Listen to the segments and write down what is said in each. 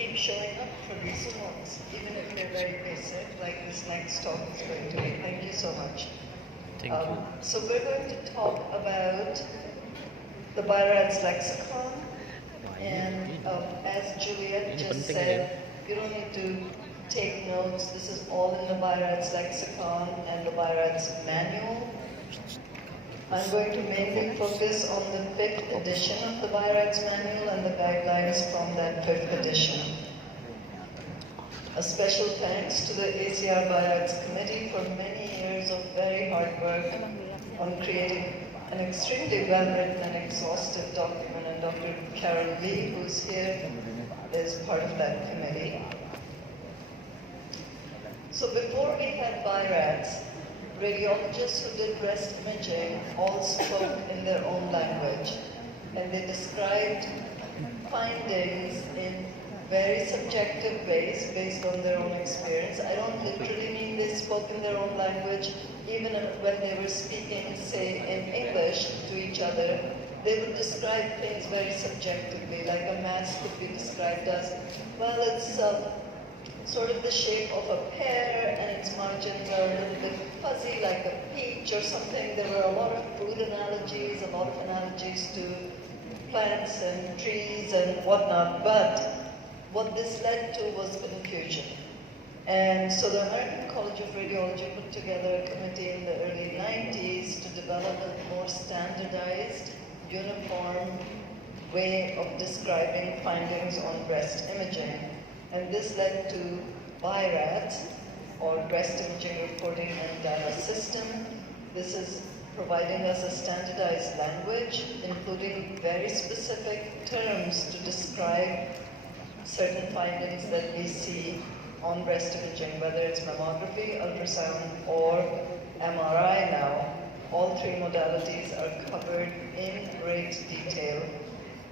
keep showing up for these talks, even if they're very basic, like this next talk is going to be. Thank you so much. Thank you. So we're going to talk about the Birads lexicon, and as Juliet just said, you don't need to take notes. This is all in the Birads lexicon and the Birads manual. I'm going to mainly focus on the 5th edition of the Birads manual and the guidelines from that 5th edition. A special thanks to the ACR Birads Committee for many years of very hard work on creating an extremely well-written and exhaustive document, and Dr. Carol Lee, who's here, is part of that committee. So before we had Birads, radiologists who did breast imaging all spoke in their own language, and they described findings in very subjective ways based on their own experience. I don't literally mean they spoke in their own language. Even when they were speaking, say, in English to each other, they would describe things very subjectively, like a mass could be described as, well, it's sort of the shape of a pear, and its margins are a little bit fuzzy, like a peach or something. There were a lot of food analogies, a lot of analogies to plants and trees and whatnot, but what this led to was confusion. And so the American College of Radiology put together a committee in the early 90s to develop a more standardized, uniform way of describing findings on breast imaging. And this led to Birads, or Breast Imaging Reporting and Data System. This is providing us a standardized language, including very specific terms to describe certain findings that we see on breast imaging, whether it's mammography, ultrasound, or MRI now. All three modalities are covered in great detail.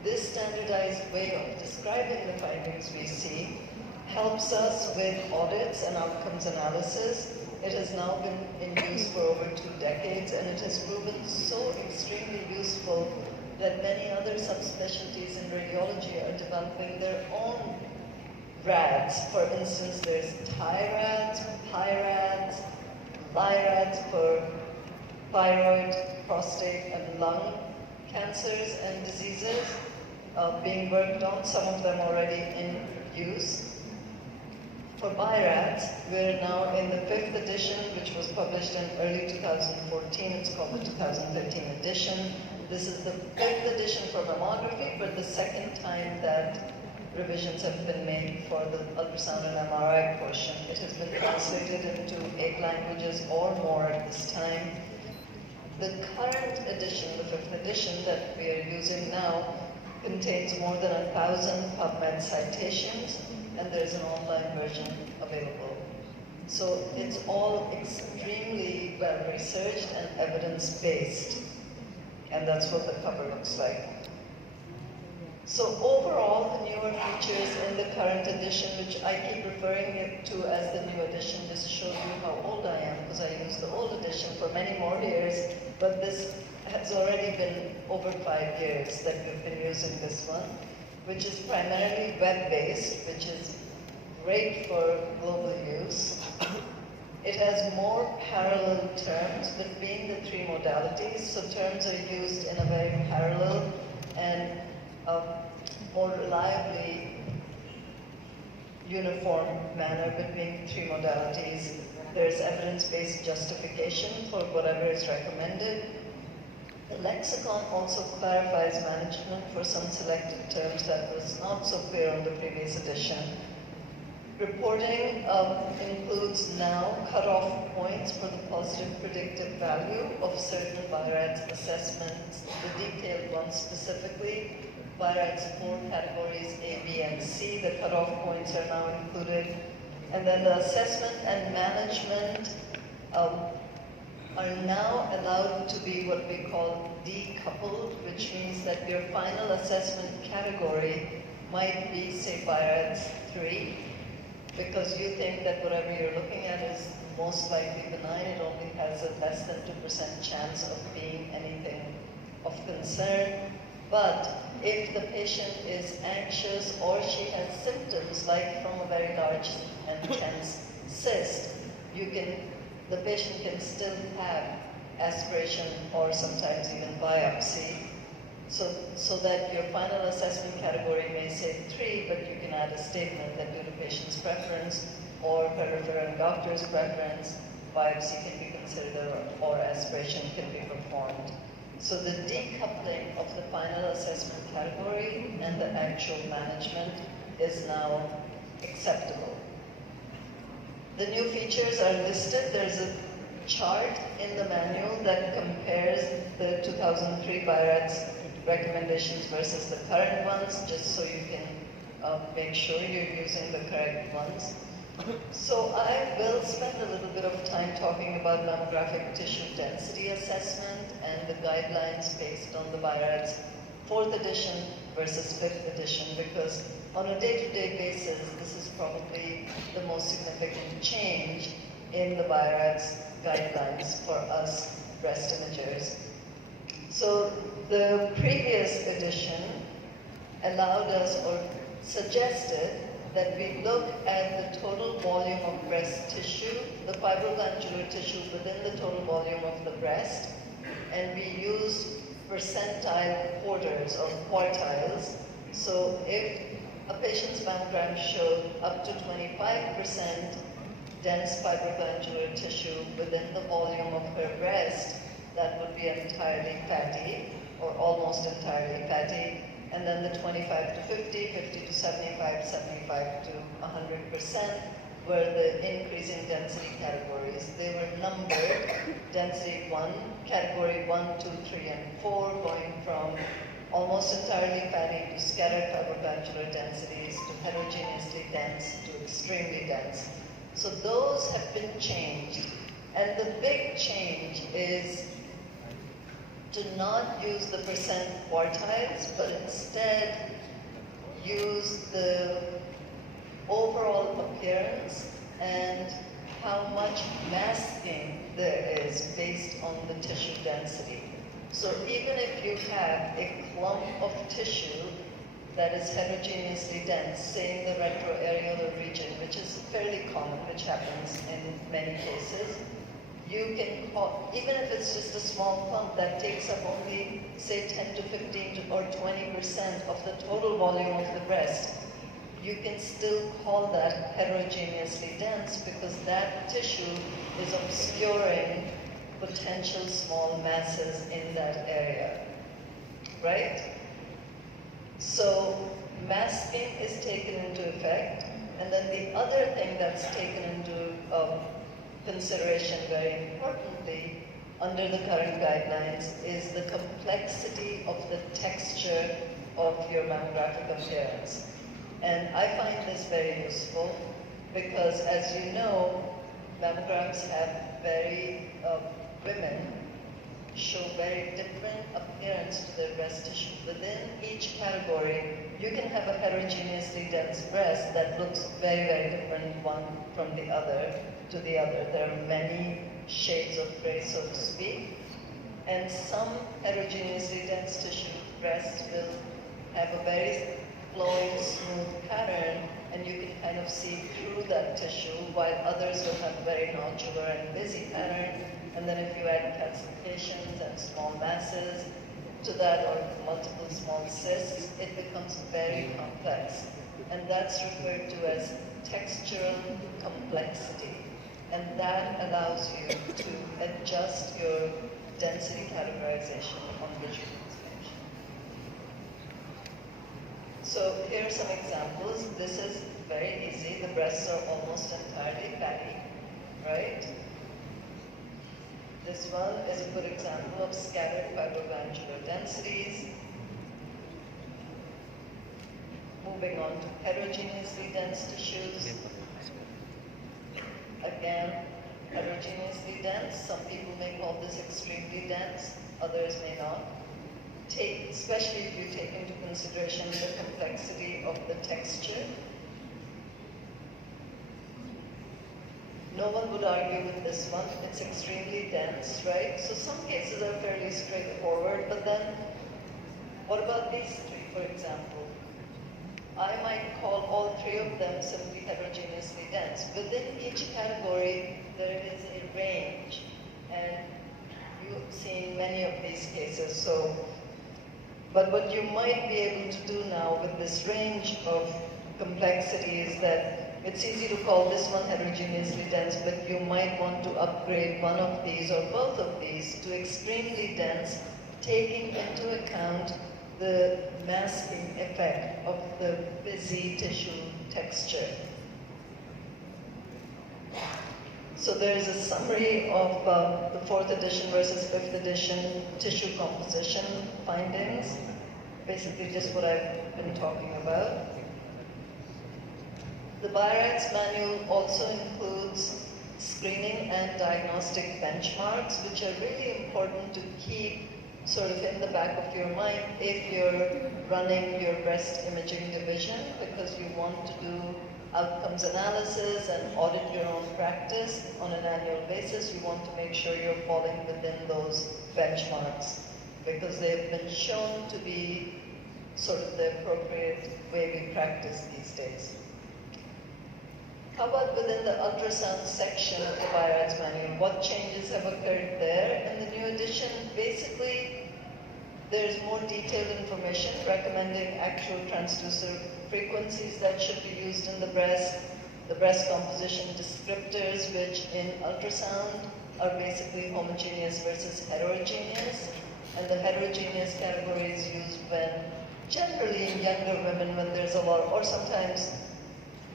This standardized way of describing the findings we see helps us with audits and outcomes analysis. It has now been in use for over 2 decades, and it has proven so extremely useful that many other subspecialties in radiology are developing their own RADs. For instance, there's TIRADs, PIRADs, LIRADs for thyroid, prostate, and lung cancers and diseases being worked on, some of them already in use. For Birads, we're now in the 5th edition, which was published in early 2014. It's called the 2013 edition. This is the 5th edition for mammography, but the second time that revisions have been made for the ultrasound and MRI portion. It has been translated into 8 languages or more at this time. The current edition, the 5th edition that we are using now, contains more than 1,000 PubMed citations, and there's an online version available. So it's all extremely well researched and evidence-based, and that's what the cover looks like. So overall, the newer features in the current edition, which I keep referring it to as the new edition, just shows you how old I am, because I used the old edition for many more years, but this has already been over 5 years that we've been using this one, which is primarily web-based, which is great for global use. It has more parallel terms between the 3 modalities, so terms are used in a very parallel and more reliably uniform manner between 3 modalities. There's evidence-based justification for whatever is recommended. The lexicon also clarifies management for some selected terms that was not so clear on the previous edition. Reporting includes now cutoff points for the positive predictive value of certain Birads assessments, the detailed ones specifically. Birads 4 categories A, B, and C, the cutoff points are now included. And then the assessment and management are now allowed to be what we call decoupled, which means that your final assessment category might be, say, Birads 3, because you think that whatever you're looking at is most likely benign. It only has a less than 2% chance of being anything of concern. But if the patient is anxious or she has symptoms like from a very large and tense cyst, the patient can still have aspiration or sometimes even biopsy. So that your final assessment category may say 3, but you can add a statement that due to patient's preference or per referring doctor's preference, biopsy can be considered or aspiration can be performed. So the decoupling of the final assessment category and the actual management is now acceptable. The new features are listed. There's a chart in the manual that compares the 2003 Birads recommendations versus the current ones, just so you can make sure you're using the correct ones. So I will spend a little bit of time talking about mammographic tissue density assessment and the guidelines based on the Birads 4th edition versus 5th edition, because on a day-to-day basis, this is probably the most significant change in the Birads guidelines for us breast imagers. So the previous edition allowed us or suggested that we look at the total volume of breast tissue, the fibroglandular tissue within the total volume of the breast, and we used percentile quarters or quartiles. So if a patient's mammogram showed up to 25% dense fibroglandular tissue within the volume of her breast, that would be entirely fatty, or almost entirely fatty. And then the 25 to 50, 50 to 75, 75 to 100% were the increasing density categories. They were numbered, density 1, category 1, 2, 3, and 4, going from almost entirely fatty to scattered fibroglandular densities to heterogeneously dense to extremely dense. So those have been changed. And the big change is to not use the percent quartiles, but instead use the overall appearance and how much masking there is based on the tissue density. So even if you have a clump of tissue that is heterogeneously dense, say in the retroareolar region, which is fairly common, which happens in many cases, you can call, even if it's just a small clump that takes up only, say, 10 to 15 or 20% of the total volume of the breast, you can still call that heterogeneously dense because that tissue is obscuring potential small masses in that area, right? So masking is taken into effect, and then the other thing that's taken into consideration very importantly under the current guidelines is the complexity of the texture of your mammographic appearance. And I find this very useful because, as you know, mammograms have women show very different appearance to their breast tissue. Within each category, you can have a heterogeneously dense breast that looks very, very different one from the other to the other. There are many shades of gray, so to speak. And some heterogeneously dense tissue breasts will have a very flowing, smooth pattern, and you can kind of see through that tissue, while others will have a very nodular and busy pattern. And then if you add calcifications and small masses to that, or multiple small cysts, it becomes very complex. And that's referred to as textural complexity. And that allows you to adjust your density categorization on visual inspection. So here are some examples. This is very easy. The breasts are almost entirely fatty, right? This one is a good example of scattered fibroglandular densities. Moving on to heterogeneously dense tissues. Again, heterogeneously dense. Some people may call this extremely dense, others may not. Especially if you take into consideration the complexity of the texture. No one would argue with this one. It's extremely dense, right? So some cases are fairly straightforward, but then what about these three? for example, I might call all three of them simply heterogeneously dense. Within each category, there is a range, and you've seen many of these cases. But what you might be able to do now with this range of complexity is that it's easy to call this one heterogeneously dense, but you might want to upgrade one of these or both of these to extremely dense, taking into account the masking effect of the busy tissue texture. So there is a summary of the 4th edition versus 5th edition tissue composition findings, basically just what I've been talking about. The Birads manual also includes screening and diagnostic benchmarks, which are really important to keep sort of in the back of your mind if you're running your breast imaging division, because you want to do outcomes analysis and audit your own practice on an annual basis. You want to make sure you're falling within those benchmarks, because they've been shown to be sort of the appropriate way we practice these days. How about within the ultrasound section of the Birads manual? What changes have occurred there in the new edition? Basically, there's more detailed information recommending actual transducer frequencies that should be used in the breast composition descriptors, which in ultrasound are basically homogeneous versus heterogeneous. And the heterogeneous category is used when, generally in younger women, when there's a lot, or sometimes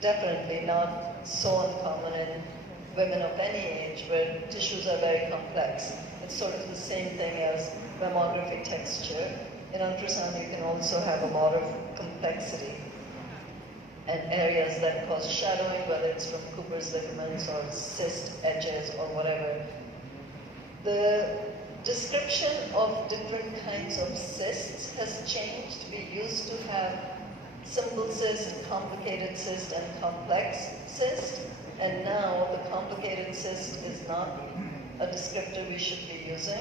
definitely not so uncommon in women of any age where tissues are very complex. It's sort of the same thing as mammography texture. In ultrasound, you can also have a lot of complexity and areas that cause shadowing, whether it's from Cooper's ligaments or cyst edges or whatever. The description of different kinds of cysts has changed. We used to have simple cyst, complicated cyst, and complex cyst, and now the complicated cyst is not a descriptor we should be using.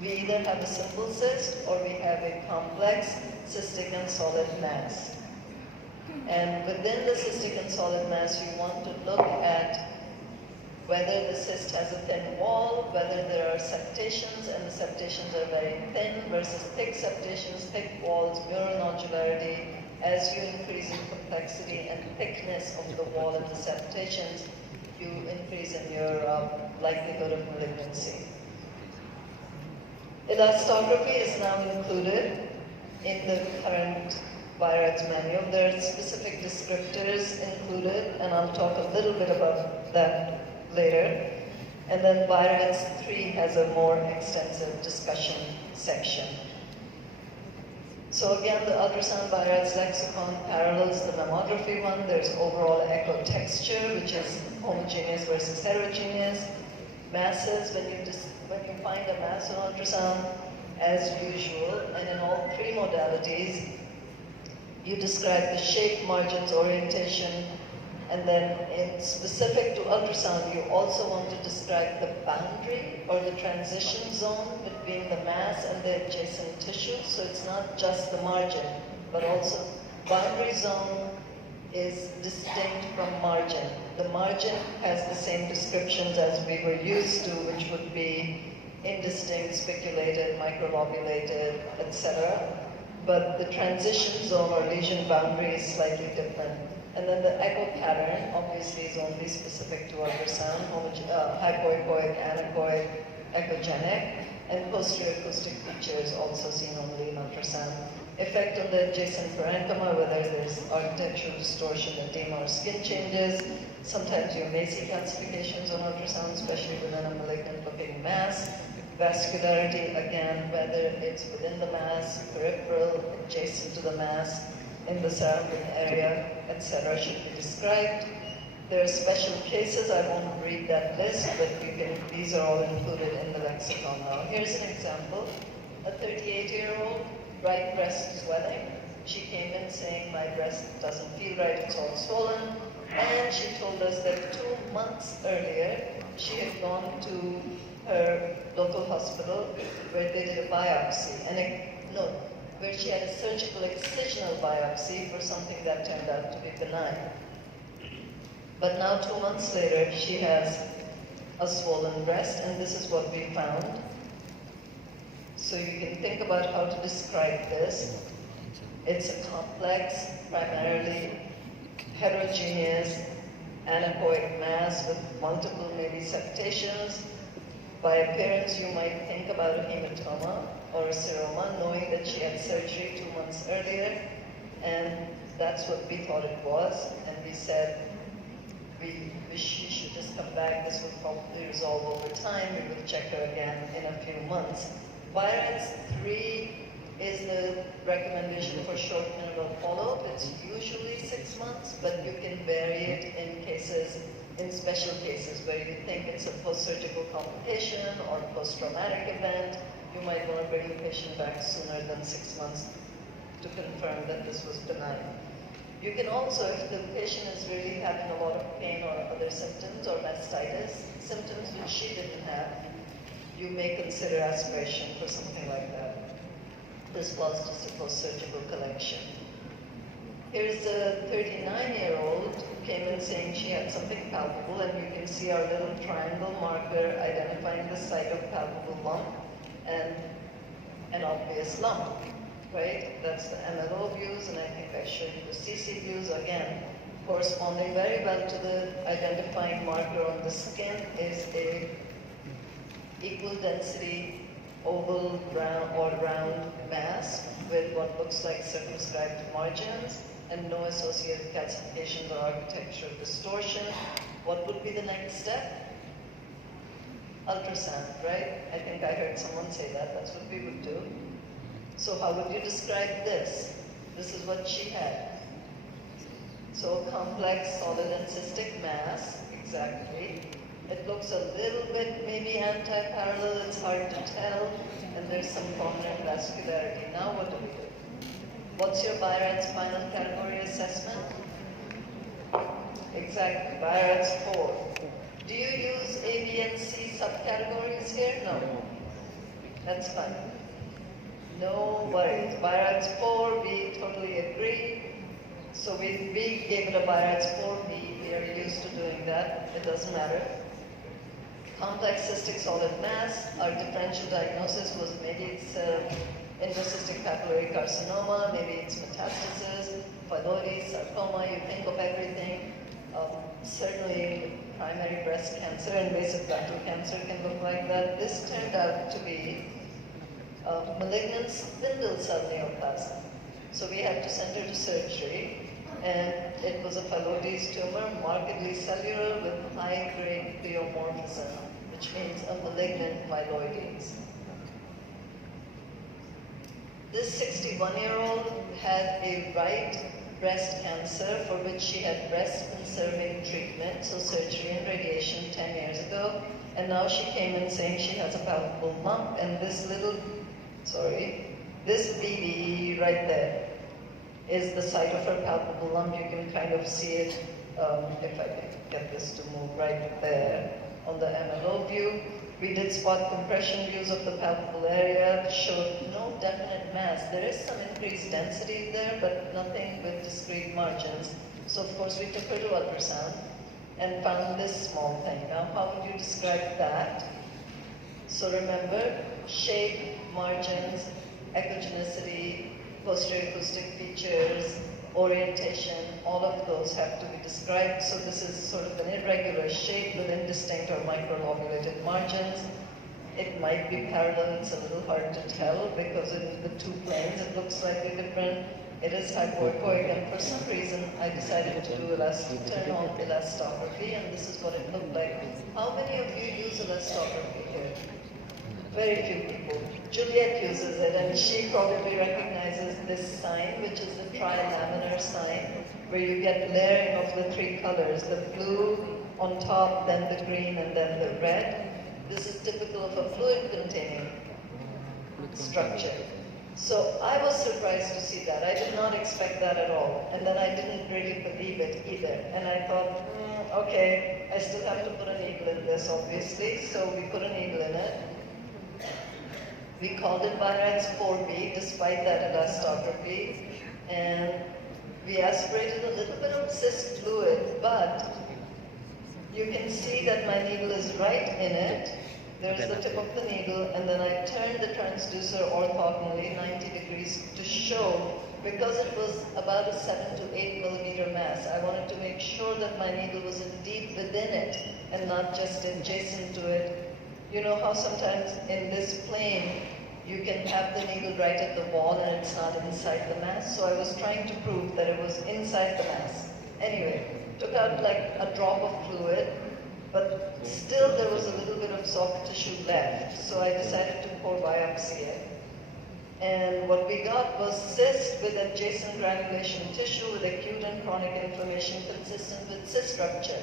We either have a simple cyst or we have a complex cystic and solid mass. And within the cystic and solid mass, you want to look at whether the cyst has a thin wall, whether there are septations, and the septations are very thin versus thick septations, thick walls, neuronodularity. As you increase in complexity and thickness of the wall and the septations, you increase in your likelihood of malignancy. Elastography is now included in the current Birads manual. There are specific descriptors included, and I'll talk a little bit about that later. And then Birads 3 has a more extensive discussion section. So again, the ultrasound Birads lexicon parallels the mammography one. There's overall echo texture, which is homogeneous versus heterogeneous. Masses, when you find a mass on ultrasound, as usual, and in all three modalities, you describe the shape, margins, orientation, and then in specific to ultrasound, you also want to describe the boundary or the transition zone between the mass and the adjacent tissue. So it's not just the margin, but also boundary zone is distinct from margin. The margin has the same descriptions as we were used to, which would be indistinct, spiculated, microlobulated, etc. But the transition zone or lesion boundary is slightly different. And then the echo pattern obviously is only specific to ultrasound, hypoechoic, anechoic, echogenic, and posterior acoustic features also seen only in ultrasound. Effect on the adjacent parenchyma, whether there's architectural distortion, edema, or skin changes. Sometimes you may see calcifications on ultrasound, especially within a malignant-looking mass. Vascularity, again, whether it's within the mass, peripheral, adjacent to the mass, in the surrounding area, etc., should be described. There are special cases, I won't read that list, but these are all included in the lexicon now. Here's an example. A 38-year-old, right breast swelling. She came in saying, my breast doesn't feel right, it's all swollen. And she told us that 2 months earlier, she had gone to her local hospital where they did a biopsy. And where she had a surgical excisional biopsy for something that turned out to be benign. But now 2 months later, she has a swollen breast, and this is what we found. So you can think about how to describe this. It's a complex, primarily heterogeneous anechoic mass with multiple maybe septations. By appearance, you might think about a hematoma or a seroma, knowing that she had surgery 2 months earlier, and that's what we thought it was, and we said, we wish she should just come back, this will probably resolve over time, we will check her again in a few months. Birads 3 is the recommendation for short interval follow-up. It's usually 6 months, but you can vary it in cases, in special cases where you think it's a post-surgical complication or post-traumatic event. You might want to bring the patient back sooner than 6 months to confirm that this was benign. You can also, if the patient is really having a lot of pain or other symptoms or mastitis, symptoms which she didn't have, you may consider aspiration for something like that. This was just a post-surgical collection. Here's a 39-year-old who came in saying she had something palpable, and you can see our little triangle marker identifying the site of palpable lump and an obvious lump, right? That's the MLO views, and I think I showed you the CC views. Again, corresponding very well to the identifying marker on the skin is a equal density oval round mass with what looks like circumscribed margins and no associated calcifications or architectural distortion. What would be the next step? Ultrasound, right? I think I heard someone say that. That's what we would do. So how would you describe this? This is what she had. So complex, solid, and cystic mass, exactly. It looks a little bit maybe anti-parallel, it's hard to tell, and there's some prominent vascularity. Now what do we do? What's your Birads final category assessment? Exactly, Birads 4. Do you use A, B, and C subcategories here? No. That's fine. No worries. Birads 4, we totally agree. So we gave it a Birads 4B. We are used to doing that. It doesn't matter. Complex cystic solid mass, our differential diagnosis was maybe it's endocystic papillary carcinoma, maybe it's metastasis, phyllodes, sarcoma, you think of everything. Certainly primary breast cancer and invasive bladder cancer can look like that. This turned out to be malignant spindle cell neoplasm. So we had to send her to surgery, and it was a phyllodes tumor, markedly cellular with high-grade pleomorphism, which means a malignant phyllodes. This 61-year-old had a right breast cancer for which she had breast-conserving treatment, so surgery and radiation 10 years ago, and now she came in saying she has a palpable lump, and this this BBE right there is the site of her palpable lump. You can kind of see it, if I can get this to move right there on the MLO view. We did spot compression views of the palpable area, showed no definite mass. There is some increased density there, but nothing with discrete margins. So of course we took her to ultrasound and found this small thing. Now how would you describe that? So remember, shape, margins, echogenicity, posterior acoustic features, orientation, all of those have to be described. So this is sort of an irregular shape with indistinct or microlobulated margins. It might be parallel, it's a little hard to tell because in the two planes it looks slightly different. It is hypoechoic, and for some reason I decided to do turn on elastography, and this is what it looked like. How many of you use elastography here? Very few people. Juliet uses it, and she probably recognizes this sign, which is the trilaminar sign, where you get layering of the three colors, the blue on top, then the green, and then the red. This is typical of a fluid-containing structure. So I was surprised to see that. I did not expect that at all. And then I didn't really believe it either. And I thought, okay, I still have to put a needle in this, obviously. So we put a needle in it. We called it Birads 4B, despite that elastography, and we aspirated a little bit of cyst fluid, but you can see that my needle is right in it. There's the tip of the needle, and then I turned the transducer orthogonally 90 degrees to show, because it was about a 7 to 8 millimeter mass, I wanted to make sure that my needle was indeed within it and not just adjacent to it. You know how sometimes in this plane you can have the needle right at the wall and it's not inside the mass? So I was trying to prove that it was inside the mass. Anyway, took out like a drop of fluid, but still there was a little bit of soft tissue left. So I decided to core biopsy it. And what we got was cyst with adjacent granulation tissue with acute and chronic inflammation consistent with cyst rupture.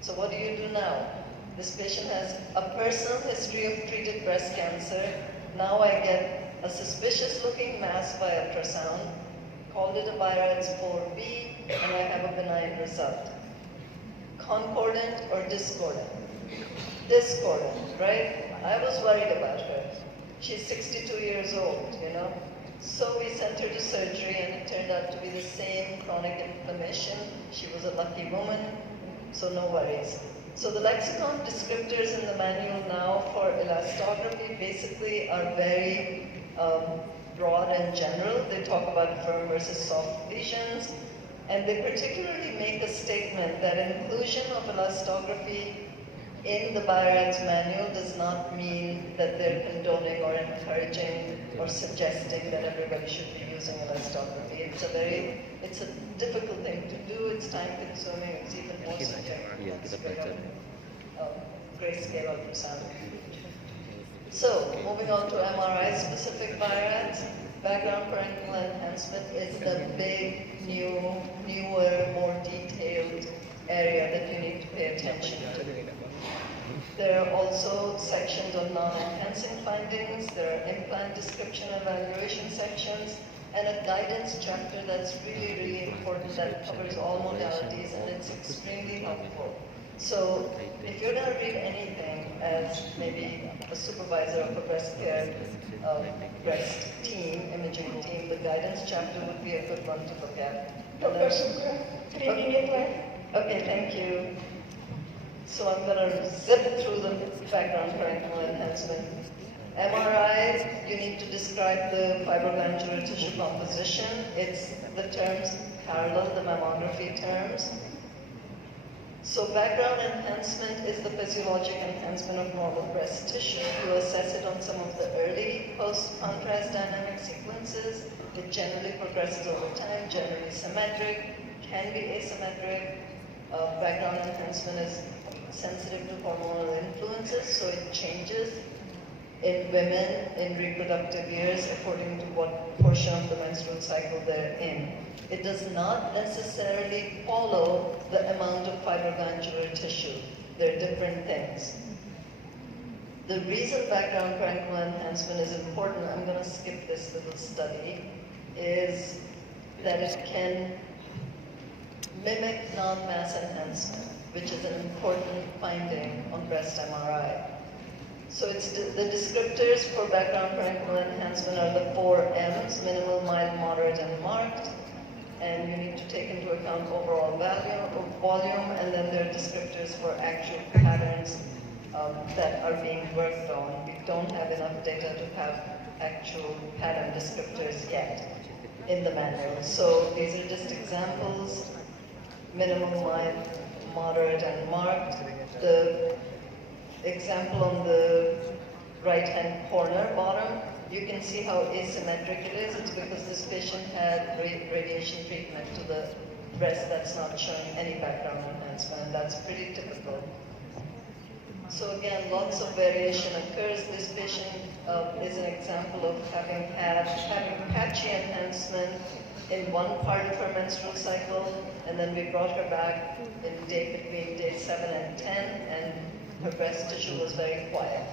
So what do you do now? This patient has a personal history of treated breast cancer. Now I get a suspicious looking mass by ultrasound, called it a Birads 4B, and I have a benign result. Concordant or discordant? Discordant, right? I was worried about her. She's 62 years old, you know? So we sent her to surgery and it turned out to be the same chronic inflammation. She was a lucky woman, so no worries. So the lexicon descriptors in the manual now for elastography basically are very broad and general. They talk about firm versus soft lesions, and they particularly make a statement that inclusion of elastography in the Birads manual does not mean that they're condoning or encouraging or suggesting that everybody should be using elastography. It's a difficult thing to do, it's time consuming, it's even more subjective. Grayscale ultrasound. So, moving on to MRI specific Birads, background parenchymal enhancement is the big, newer, more detailed area that you need to pay attention to. There are also sections on non-enhancing findings, there are implant description and evaluation sections, and a guidance chapter that's really, really important that covers all modalities and it's extremely helpful. So if you're going to read anything as maybe a supervisor of a breast care breast team, imaging team, the guidance chapter would be a good one to look at. Dr. Sughra, Okay, thank you. So I'm going to zip through the background parenchymal enhancement. MRI, you need to describe the fibroglandular tissue composition. It's the terms parallel the mammography terms. So background enhancement is the physiologic enhancement of normal breast tissue. You assess it on some of the early post-contrast dynamic sequences. It generally progresses over time, generally symmetric, can be asymmetric. Background enhancement is sensitive to hormonal influences, so it changes in women in reproductive years according to what portion of the menstrual cycle they're in. It does not necessarily follow the amount of fibroglandular tissue. They're different things. The reason background parenchymal enhancement is important, I'm going to skip this little study, is that it can mimic non-mass enhancement, which is an important finding on breast MRI. So it's the descriptors for background parenchymal enhancement are the 4 M's, minimal, mild, moderate, and marked. And you need to take into account overall volume, and then there are descriptors for actual patterns that are being worked on. We don't have enough data to have actual pattern descriptors yet in the manual. So these are just examples, minimal, mild, moderate, and marked. The example on the right-hand corner, bottom, you can see how asymmetric it is. It's because this patient had radiation treatment to the breast that's not showing any background enhancement, and that's pretty typical. So again, lots of variation occurs. This patient is an example of having patchy enhancement in one part of her menstrual cycle, and then we brought her back in between day 7 and 10, and her breast tissue was very quiet,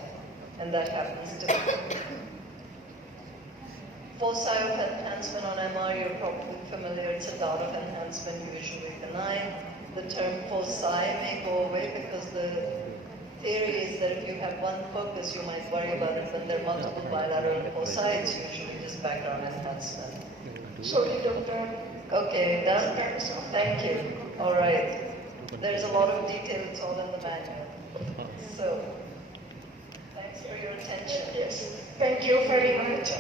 and that happens typically. Foci of enhancement on MR, you're probably familiar, it's a dot of enhancement, usually benign. The term foci may go away because the theory is that if you have one focus, you might worry about it, but there are multiple bilateral foci usually just background enhancement. Sorry, doctor. Okay, done? Thank you. All right. There's a lot of detail, it's all in the manual. So, thanks for your attention. Yes, thank you very much.